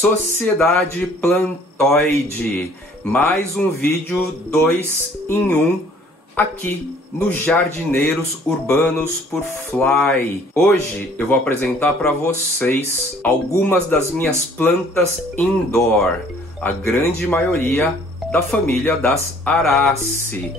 Sociedade Plantoide, mais um vídeo 2 em 1 aqui no Jardineiros Urbanos por Fly. Hoje eu vou apresentar para vocês algumas das minhas plantas indoor, a grande maioria da família das Araceae,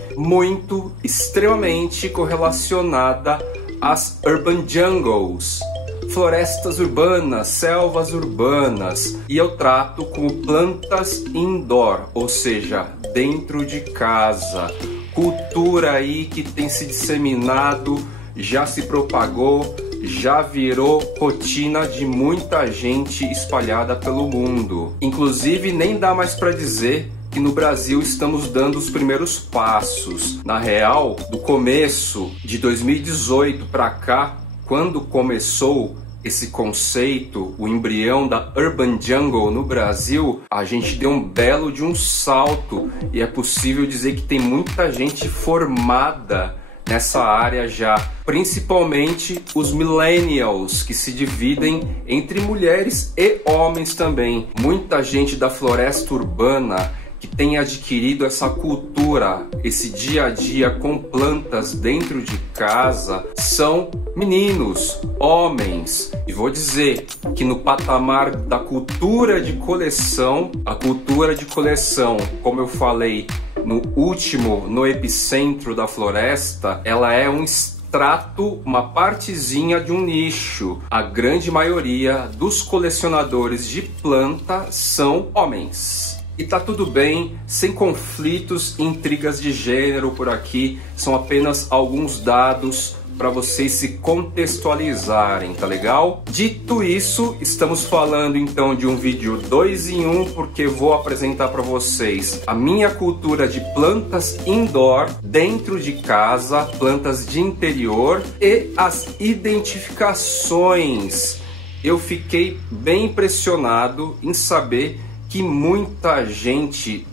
extremamente correlacionada às urban jungles, florestas urbanas, selvas urbanas, e eu trato como plantas indoor, ou seja, dentro de casa. Cultura aí que tem se disseminado, já se propagou, já virou rotina de muita gente espalhada pelo mundo. Inclusive, nem dá mais para dizer que no Brasil estamos dando os primeiros passos. Na real, do começo de 2018 para cá, quando começou esse conceito, o embrião da Urban Jungle no Brasil, a gente deu um belo de um salto e é possível dizer que tem muita gente formada nessa área já, principalmente os millennials, que se dividem entre mulheres e homens também. Muita gente da floresta urbana que tem adquirido essa cultura, esse dia a dia com plantas dentro de casa, são meninos, homens. E vou dizer que no patamar da cultura de coleção, a cultura de coleção, como eu falei no epicentro da floresta, ela é um extrato, uma partezinha de um nicho. A grande maioria dos colecionadores de planta são homens. E tá tudo bem, sem conflitos e intrigas de gênero por aqui, são apenas alguns dados para vocês se contextualizarem, tá legal? Dito isso, estamos falando então de um vídeo 2 em 1, porque vou apresentar para vocês a minha cultura de plantas indoor, dentro de casa, plantas de interior e as identificações. Eu fiquei bem impressionado em saber que muita gente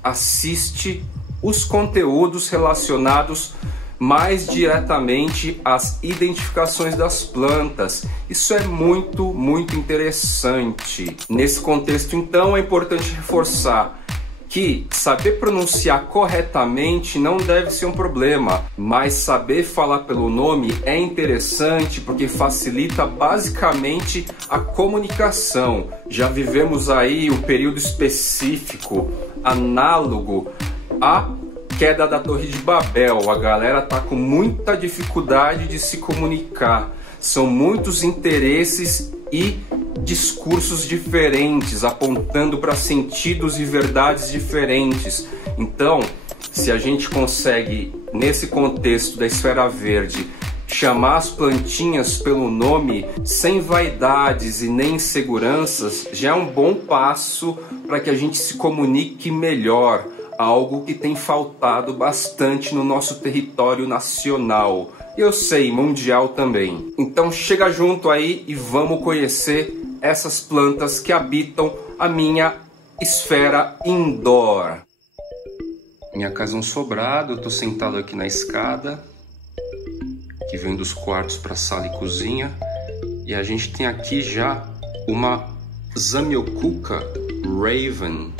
assiste os conteúdos relacionados mais diretamente às identificações das plantas. Isso é muito interessante. Nesse contexto, então, é importante reforçar que saber pronunciar corretamente não deve ser um problema, mas saber falar pelo nome é interessante porque facilita basicamente a comunicação. Já vivemos aí um período específico, análogo à queda da Torre de Babel. A galera tá com muita dificuldade de se comunicar. São muitos interesses e discursos diferentes, apontando para sentidos e verdades diferentes. Então, se a gente consegue, nesse contexto da esfera verde, chamar as plantinhas pelo nome, sem vaidades e nem inseguranças, já é um bom passo para que a gente se comunique melhor, algo que tem faltado bastante no nosso território nacional. Eu sei, mundial também. Então chega junto aí e vamos conhecer essas plantas que habitam a minha esfera indoor. Minha casa é um sobrado, eu tô sentado aqui na escada, que vem dos quartos para sala e cozinha, e a gente tem aqui já uma Zamioculca Raven,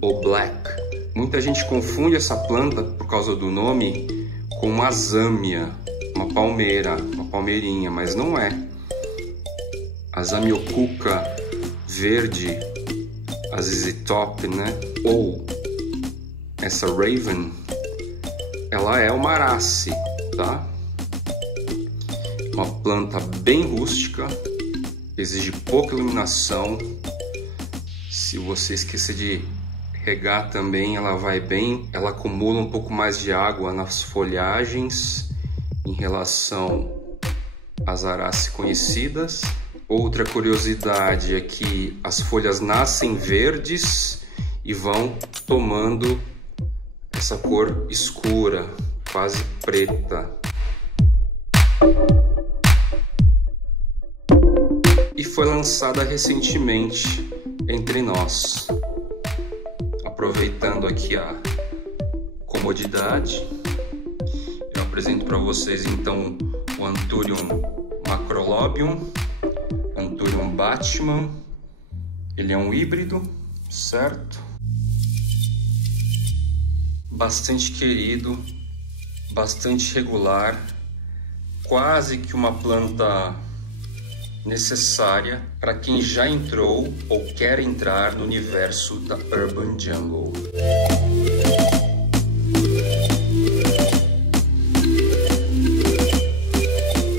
ou Black. Muita gente confunde essa planta, por causa do nome, com uma zâmia, uma palmeira, uma palmeirinha, mas não é. A Zamioculca verde, a ZZ Top, né? Ou essa Raven, ela é uma Araceae, tá? Uma planta bem rústica, exige pouca iluminação. Se você esquecer de regar também, ela vai bem. Ela acumula um pouco mais de água nas folhagens em relação às Araceae conhecidas. Outra curiosidade é que as folhas nascem verdes e vão tomando essa cor escura, quase preta. E foi lançada recentemente entre nós. Aproveitando aqui a comodidade, eu apresento para vocês então o Anthurium macrolobium, Anthurium Batman, Ele é um híbrido, certo? Bastante querido, bastante regular, quase que uma planta necessária para quem já entrou ou quer entrar no universo da Urban Jungle.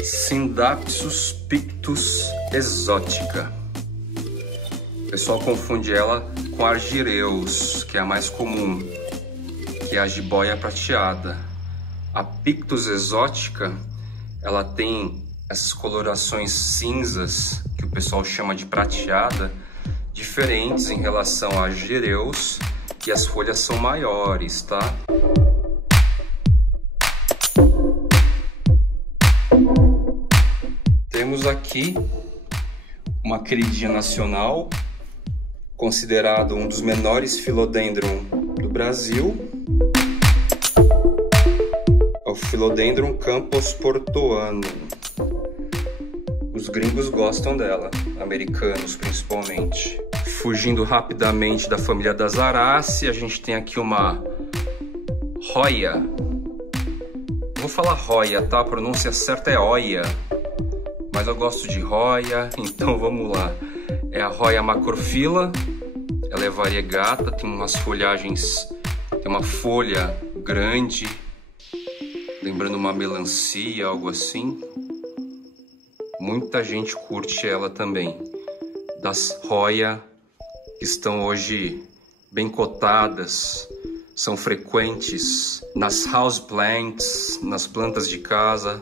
Scindapsus pictus exotica. O pessoal confunde ela com a argyreus, que é a mais comum, que é a jiboia prateada. A pictus exotica, ela tem essas colorações cinzas, que o pessoal chama de prateada, diferentes em relação a argyreus, e as folhas são maiores, tá? Temos aqui uma queridinha nacional, considerado um dos menores Philodendron do Brasil. É o Philodendron campos portoanum. Os gringos gostam dela, americanos principalmente. Fugindo rapidamente da família das Aráceas, a gente tem aqui uma Hoya. Vou falar Hoya, tá? A pronúncia certa é Hoya, mas eu gosto de Hoya, então vamos lá. É a Hoya macrophylla, ela é variegata, tem umas folhagens, tem uma folha grande, lembrando uma melancia, algo assim. Muita gente curte ela também. Das Hoya que estão hoje bem cotadas, são frequentes nas houseplants, nas plantas de casa,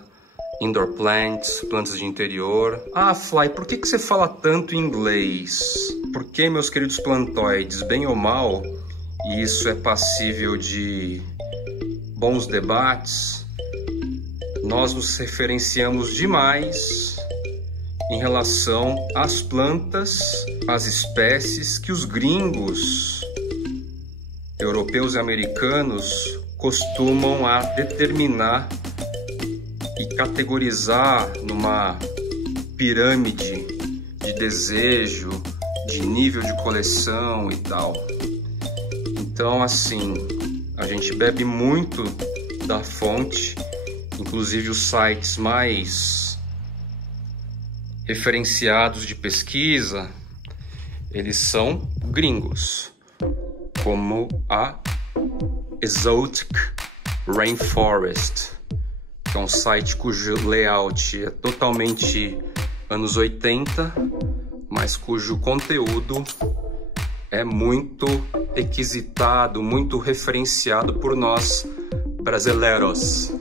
indoor plants, plantas de interior. Ah, Fly, por que você fala tanto inglês? Porque, meus queridos plantoides, bem ou mal, e isso é passível de bons debates, nós nos referenciamos demais em relação às plantas, às espécies que os gringos, europeus e americanos costumam a determinar e categorizar numa pirâmide de desejo, de nível de coleção e tal. Então, assim, a gente bebe muito da fonte, inclusive os sites mais referenciados de pesquisa, eles são gringos, como a Exotic Rainforest, que é um site cujo layout é totalmente anos 80, mas cujo conteúdo é muito requisitado, muito referenciado por nós brasileiros.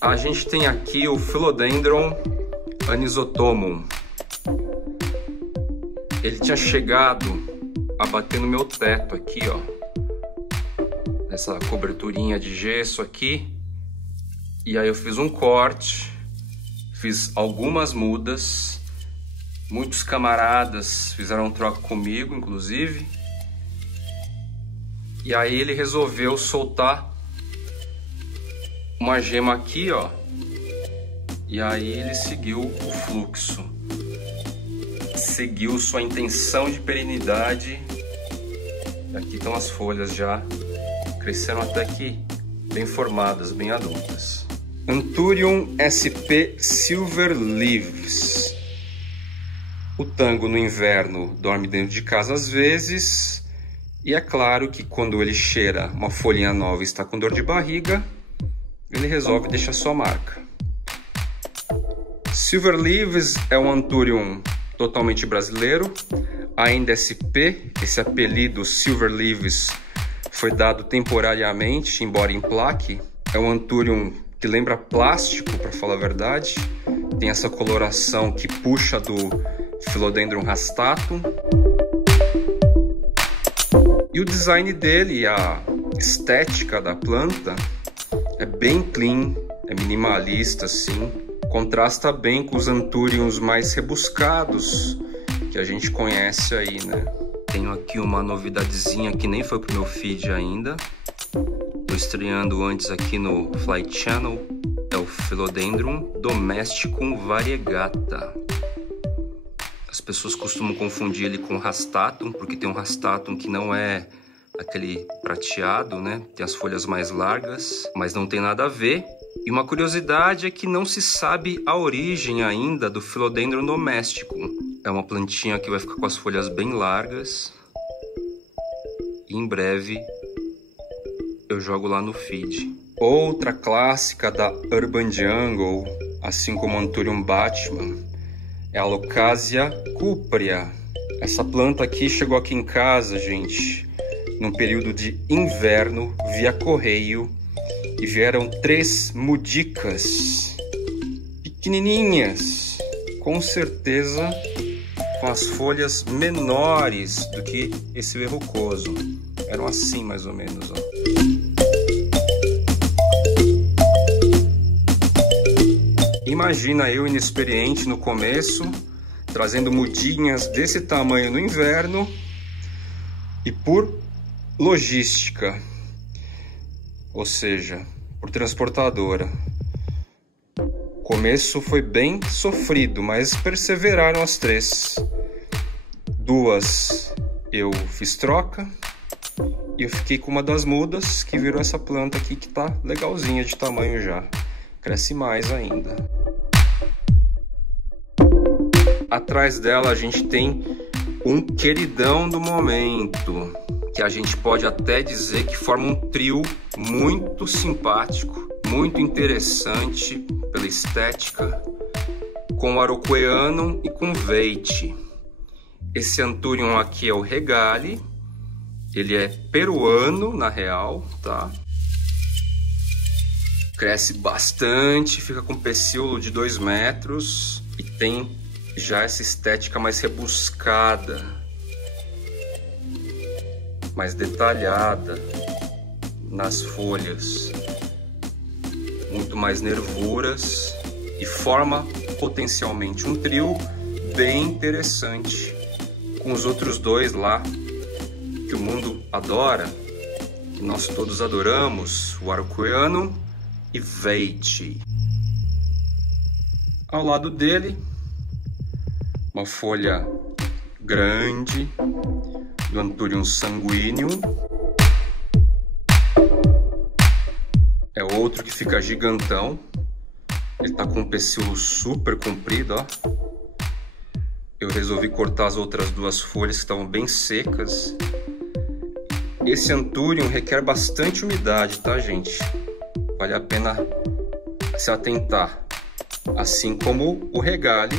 A gente tem aqui o Philodendron anisotomum. Ele tinha chegado a bater no meu teto aqui, ó. Essa coberturinha de gesso aqui. E aí eu fiz um corte, fiz algumas mudas. Muitos camaradas fizeram troca comigo, inclusive. E aí ele resolveu soltar uma gema aqui, ó. E aí ele seguiu o fluxo, seguiu sua intenção de perenidade. E aqui estão as folhas já, cresceram até que bem formadas, bem adultas. Anthurium sp Silver Leaves. O tango no inverno dorme dentro de casa às vezes, e é claro que quando ele cheira uma folhinha nova e está com dor de barriga, ele resolve deixar sua marca. Silver Leaves é um Anthurium totalmente brasileiro, ainda SP, esse apelido Silver Leaves foi dado temporariamente, embora em plaque. É um Anthurium que lembra plástico, para falar a verdade, tem essa coloração que puxa do Philodendron rastatum. E o design dele, a estética da planta, é bem clean, é minimalista assim, contrasta bem com os Anthuriums mais rebuscados que a gente conhece aí, né? Tenho aqui uma novidadezinha que nem foi pro meu feed ainda. Tô estreando antes aqui no Fly Channel. É o Philodendron domesticum variegata. As pessoas costumam confundir ele com Rastatum, porque tem um Rastatum que não é aquele prateado, né? Tem as folhas mais largas, mas não tem nada a ver. E uma curiosidade é que não se sabe a origem ainda do Philodendron domesticum. É uma plantinha que vai ficar com as folhas bem largas. E em breve eu jogo lá no feed. Outra clássica da Urban Jungle, assim como Anthurium Batman, é a Leucasia cuprea. Essa planta aqui chegou aqui em casa, gente, num período de inverno, via correio, e vieram 3 mudicas pequenininhas, com certeza com as folhas menores do que esse verrucoso. Eram assim mais ou menos, ó. Imagina eu inexperiente no começo, trazendo mudinhas desse tamanho no inverno, e por logística, ou seja, por transportadora. O começo foi bem sofrido, mas perseveraram as 3. 2 eu fiz troca, e eu fiquei com uma das mudas, que virou essa planta aqui que tá legalzinha de tamanho já. Cresce mais ainda. Atrás dela a gente tem um queridão do momento, que a gente pode até dizer que forma um trio muito simpático, muito interessante pela estética, com Araucoianum e com Veitch. Esse Anthurium aqui é o Regale, ele é peruano na real, tá? Cresce bastante, fica com pecíolo de 2 metros e tem já essa estética mais rebuscada, mais detalhada nas folhas, muito mais nervuras, e forma potencialmente um trio bem interessante com os outros 2 lá que o mundo adora, que nós todos adoramos, o Araucoianum e Veitch. Ao lado dele, uma folha grande do Anthurium sanguineum. É outro que fica gigantão. Ele tá com um pecíolo super comprido, ó. Eu resolvi cortar as outras 2 folhas que estavam bem secas. Esse Anthurium requer bastante umidade, tá, gente? Vale a pena se atentar, assim como o Regale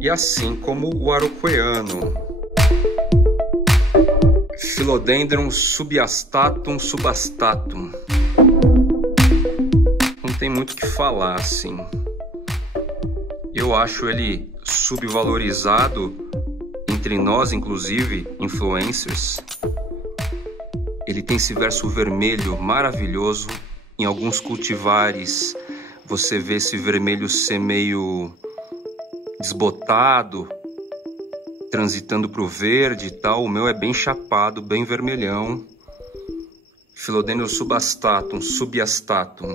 e assim como o Araucoianum. Philodendron subastatum subastatum. Não tem muito o que falar, assim. Eu acho ele subvalorizado entre nós, inclusive, influencers. Ele tem esse verso vermelho maravilhoso. Em alguns cultivares você vê esse vermelho ser meio desbotado, transitando para o verde e tal. O meu é bem chapado, bem vermelhão. Philodendron subastatum, subastatum.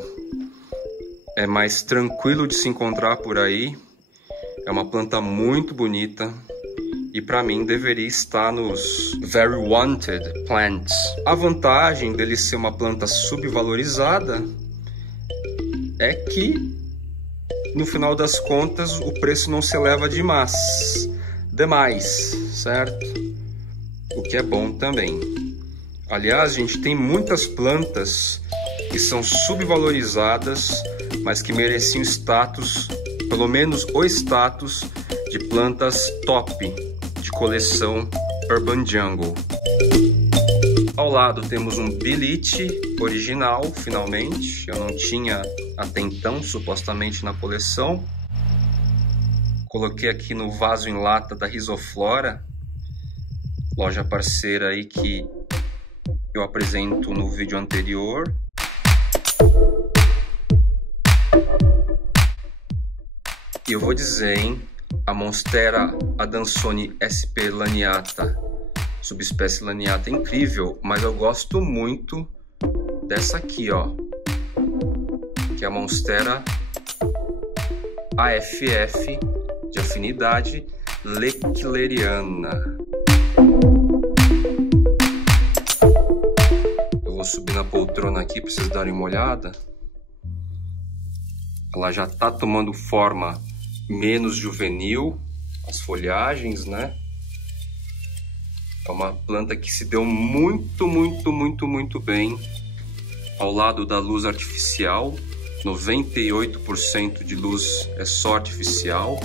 É mais tranquilo de se encontrar por aí. É uma planta muito bonita. E para mim deveria estar nos Very Wanted Plants. A vantagem dele ser uma planta subvalorizada é que, no final das contas, o preço não se eleva demais, certo? O que é bom também. Aliás, a gente tem muitas plantas que são subvalorizadas, mas que mereciam status, pelo menos o status de plantas top de coleção Urban Jungle. Ao lado temos um Bilichi original, finalmente. Eu não tinha até então, supostamente, na coleção. Coloquei aqui no vaso em lata da Rhizoflora, loja parceira aí que eu apresento no vídeo anterior. E eu vou dizer, hein? A Monstera adansoni sp laniata, subespécie laniata, é incrível, mas eu gosto muito dessa aqui, ó, que é a Monstera AFF, de afinidade lechleriana. Eu vou subir na poltrona aqui para vocês darem uma olhada. Ela já está tomando forma menos juvenil, as folhagens, né? É uma planta que se deu muito bem ao lado da luz artificial. 98% de luz é só artificial.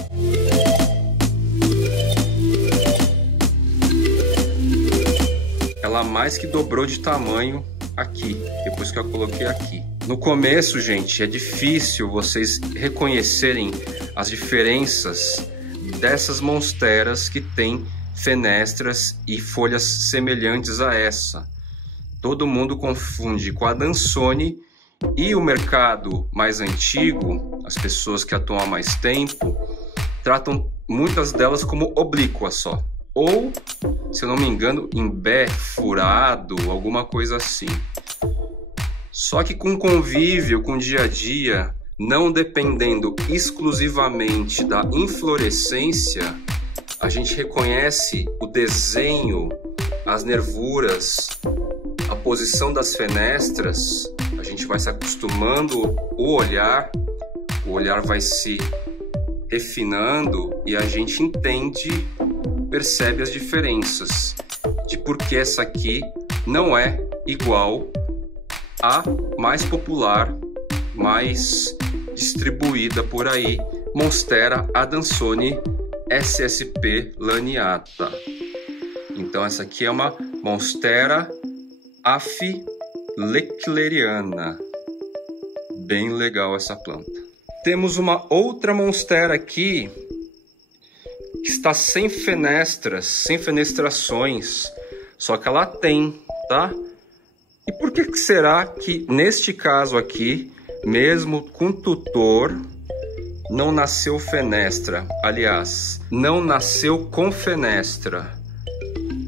Ela mais que dobrou de tamanho aqui, depois que eu coloquei aqui. No começo, gente, é difícil vocês reconhecerem as diferenças dessas monsteras que têm fenestras e folhas semelhantes a essa. Todo mundo confunde com a Adansonii, e o mercado mais antigo, as pessoas que atuam há mais tempo, tratam muitas delas como oblíquas só. Ou, se eu não me engano, imbé, furado, alguma coisa assim. Só que com convívio, com o dia a dia, não dependendo exclusivamente da inflorescência, a gente reconhece o desenho, as nervuras, a posição das fenestras. A gente vai se acostumando o olhar vai se refinando e a gente entende, percebe as diferenças de por que essa aqui não é igual à mais popular, mais distribuída por aí, Monstera Adansonii SSP laneata. Então essa aqui é uma Monstera lechleriana. Bem legal essa planta. Temos uma outra monstera aqui que está sem fenestras, sem fenestrações, só que ela tem, tá? E por que será que neste caso aqui, mesmo com tutor, não nasceu fenestra? Aliás, não nasceu com fenestra.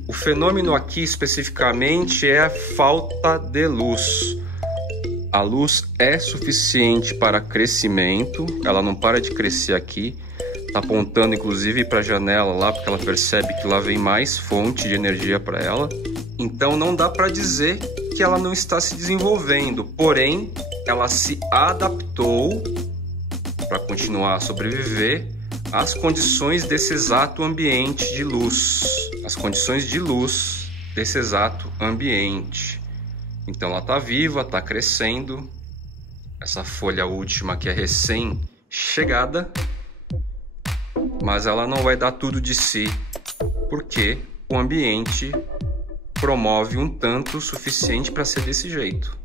O fenômeno aqui especificamente é a falta de luz. A luz é suficiente para crescimento, ela não para de crescer aqui, está apontando inclusive para a janela lá, porque ela percebe que lá vem mais fonte de energia para ela. Então não dá para dizer que ela não está se desenvolvendo, porém ela se adaptou para continuar a sobreviver às condições desse exato ambiente de luz. As condições de luz desse exato ambiente. Então ela está viva, está crescendo. Essa folha última que é recém-chegada, mas ela não vai dar tudo de si, porque o ambiente promove um tanto suficiente para ser desse jeito.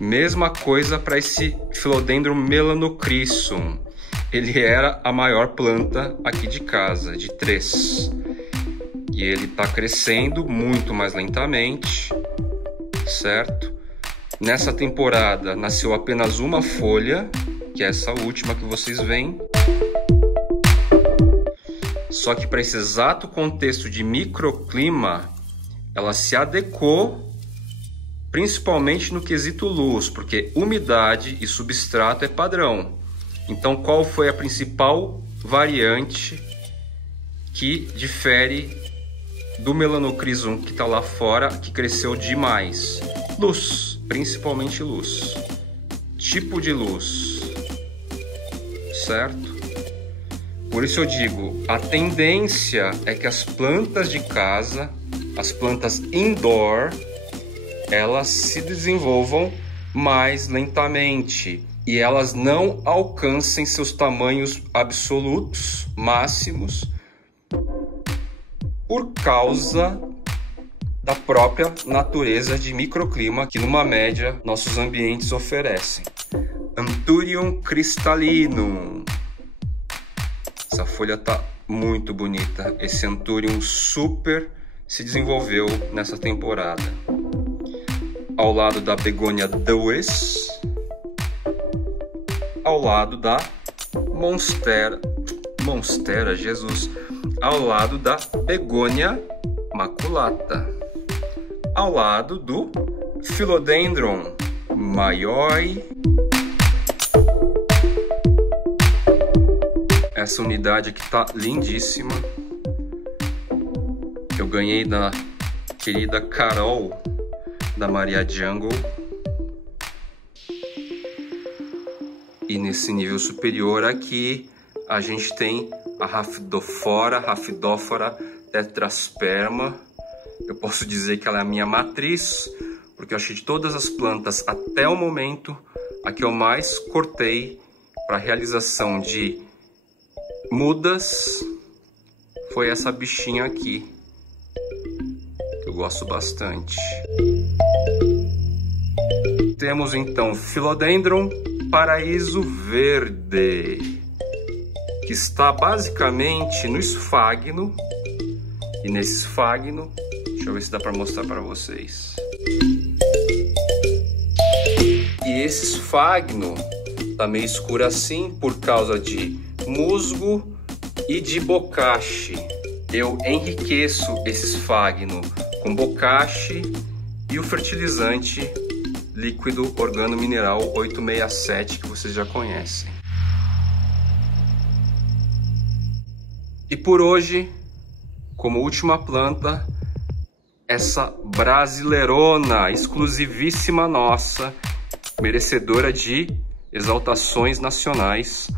Mesma coisa para esse Philodendron melanocryssum. Ele era a maior planta aqui de casa, de 3. E ele está crescendo muito mais lentamente, certo? Nessa temporada nasceu apenas uma folha, que é essa última que vocês veem. Só que para esse exato contexto de microclima, ela se adequou principalmente no quesito luz, porque umidade e substrato é padrão. Então qual foi a principal variante que difere do melanocryssum que está lá fora, que cresceu demais? Luz, principalmente luz. Tipo de luz, certo? Por isso eu digo, a tendência é que as plantas de casa, as plantas indoor, elas se desenvolvam mais lentamente e elas não alcancem seus tamanhos absolutos, máximos, por causa da própria natureza de microclima que numa média nossos ambientes oferecem. Anthurium cristallinum. Essa folha tá muito bonita. Esse Anthurium super se desenvolveu nessa temporada. Ao lado da Begonia Dewis, ao lado da Monstera, Jesus, ao lado da Begonia maculata, ao lado do Philodendron mayoi. Essa unidade aqui tá lindíssima. Eu ganhei da querida Carol, da Maria Jungle. E nesse nível superior aqui, a gente tem a Rhaphidophora tetrasperma. Eu posso dizer que ela é a minha matriz, porque eu achei de todas as plantas até o momento, a que eu mais cortei para realização de mudas foi essa bichinha aqui, que eu gosto bastante. Temos então Philodendron Paraíso Verde, que está basicamente no esfagno. E nesse esfagno, deixa eu ver se dá para mostrar para vocês. E esse esfagno tá meio escuro assim por causa de musgo e de bocache. Eu enriqueço esse esfagno com bocache e o fertilizante líquido organomineral 867, que vocês já conhecem. E por hoje, como última planta, essa brasileirona exclusivíssima nossa, merecedora de exaltações nacionais,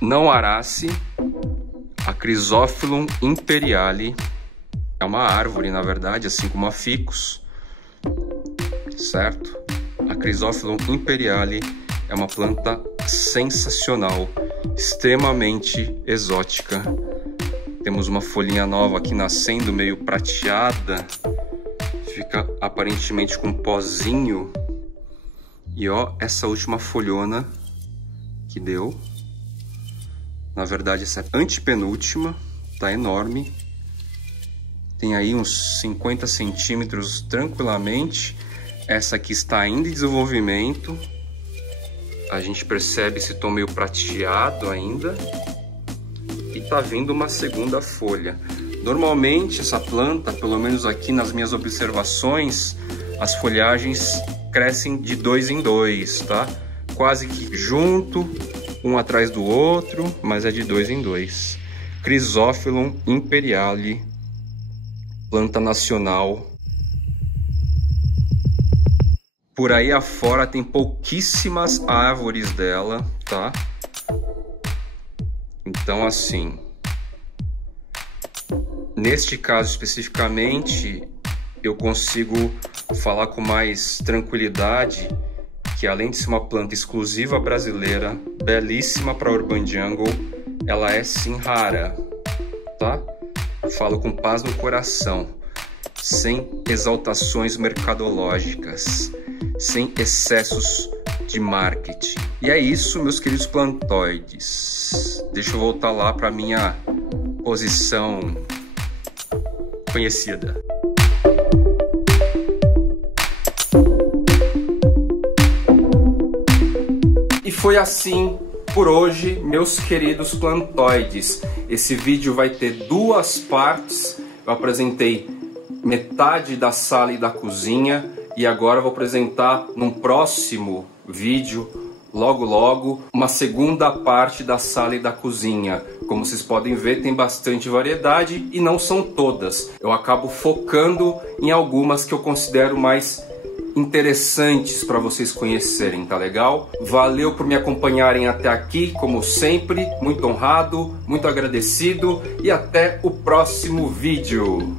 não arace, a Chrysophyllum imperiale. É uma árvore, na verdade, assim como a ficus, certo? A Chrysophyllum imperiale é uma planta sensacional, extremamente exótica. Temos uma folhinha nova aqui nascendo, meio prateada, fica aparentemente com um pozinho. E ó, essa última folhona que deu, na verdade essa é a antepenúltima, tá enorme. Tem aí uns 50 centímetros tranquilamente. Essa aqui está ainda em desenvolvimento. A gente percebe esse tom meio prateado ainda. E tá vindo uma segunda folha. Normalmente essa planta, pelo menos aqui nas minhas observações, as folhagens crescem de 2 em 2, tá? Quase que junto, um atrás do outro, mas é de 2 em 2. Chrysophyllum imperiale, planta nacional. Por aí afora tem pouquíssimas árvores dela, tá? Então assim, neste caso especificamente, eu consigo falar com mais tranquilidade que, além de ser uma planta exclusiva brasileira, belíssima para Urban Jungle, ela é sim rara, tá? Falo com paz no coração, sem exaltações mercadológicas, sem excessos de marketing. E é isso, meus queridos plantoides. Deixa eu voltar lá para minha posição conhecida. E foi assim por hoje, meus queridos plantoides. Esse vídeo vai ter 2 partes. Eu apresentei metade da sala e da cozinha e agora eu vou apresentar num próximo vídeo, logo, uma segunda parte da sala e da cozinha. Como vocês podem ver, tem bastante variedade e não são todas. Eu acabo focando em algumas que eu considero mais interessantes para vocês conhecerem, tá legal? Valeu por me acompanharem até aqui, como sempre, muito honrado, muito agradecido e até o próximo vídeo.